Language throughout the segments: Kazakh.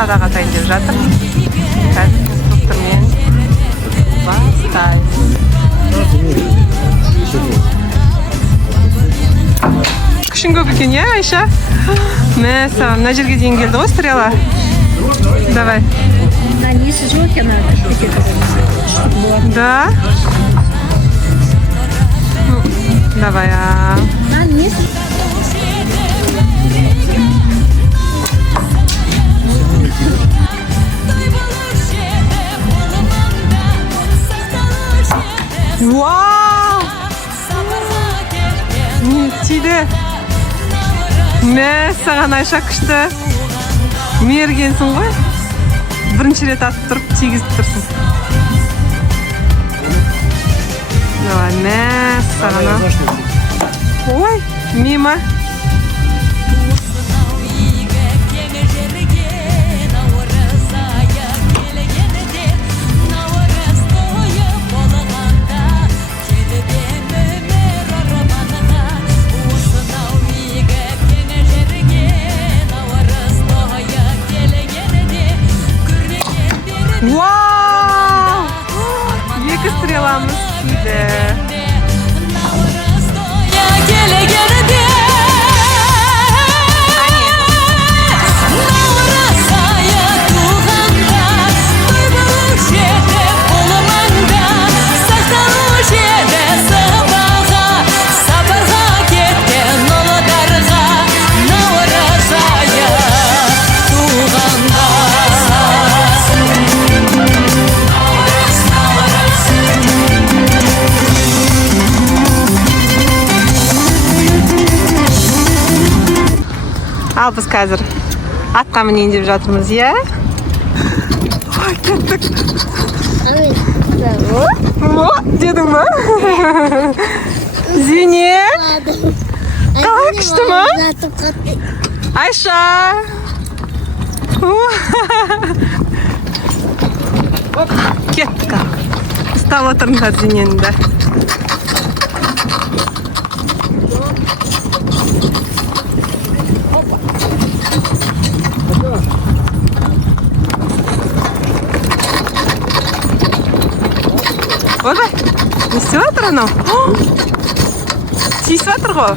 садаға атайын деп жатыр. Қазір инструктормен бастаймыз. Күшің көп екен, я, Айша? Мәссаған, мына жерге дейін келді ғой, стрела. Давай. На низ жоки надо. Да? Давай, На низ. Вау! Не тиді? Мәссаған, Айша күшті. Мергенсің ғой? Бірінші рет атып тұрып, тигізіп тұрсың. Давай, мәссаған. Ой, мимо. Вау! Екі стреламыз тиді. Ал біз қазір атқа мінейін деп жатырмыз, иә? Ой, кеттік. О, дедің ба? Зейнеп? Қалай, күшті ма? Айша! Кеттік. Ұстап отырыңдар Зейненді. Ойбай, не істеп жатыр анау? Тиісіп жатыр ғой.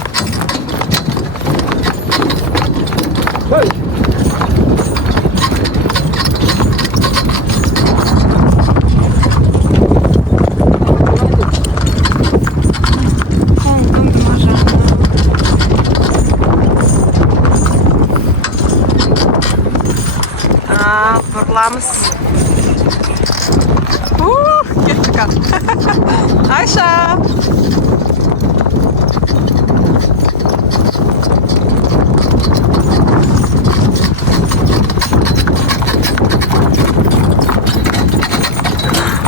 Бұрыламыз. Кеттік ал. Айша!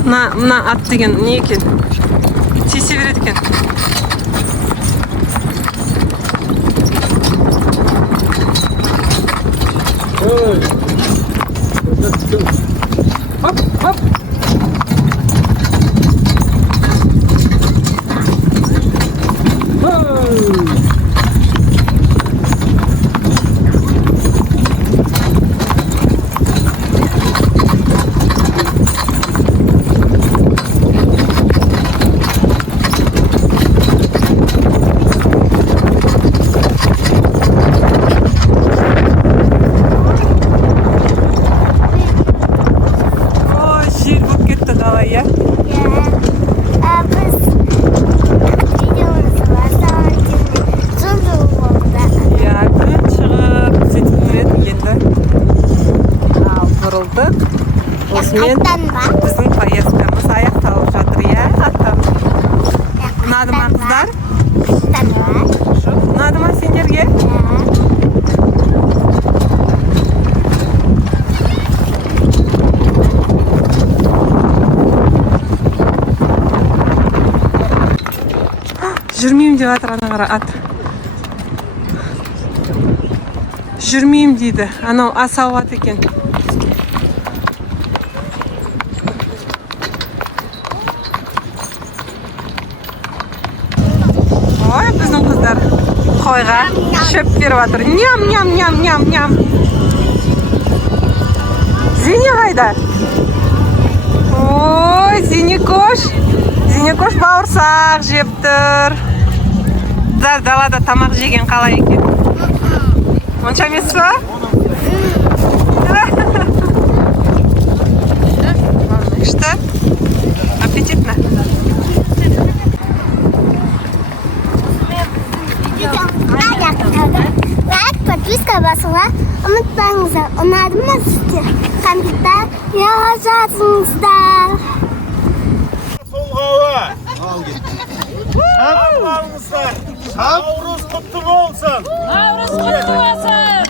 Мына ат деген не екен? Тиісе береді екен. Хоп, хоп. Осымен біздің поездкамыз аяқталып жатыр, иә, аттан. Ұнады ма, қыздар? Ұнады ма сендерге? Жүрмеймін деп жатыр ана қара ат. Жүрмеймін дейді. Анау асау ат екен. Ой, біздің қыздар қойға шөп беріп жатыр. Ням-ням-ням-ням-ням. Зиня қайда? Ой, Зинекош бауырсақ жеп тұр. Далада тамақ жеген қалай екен? Онша емес па? Күшті? Аппетитно? Лайк, подписка басуға ұмытпаңыздар. Ұнады ма сізге? Комментарий жазыңыздар. Солғауы. Сәлемдеріңіздер. Наурыз құтты болсын. Наурыз құтты болсын.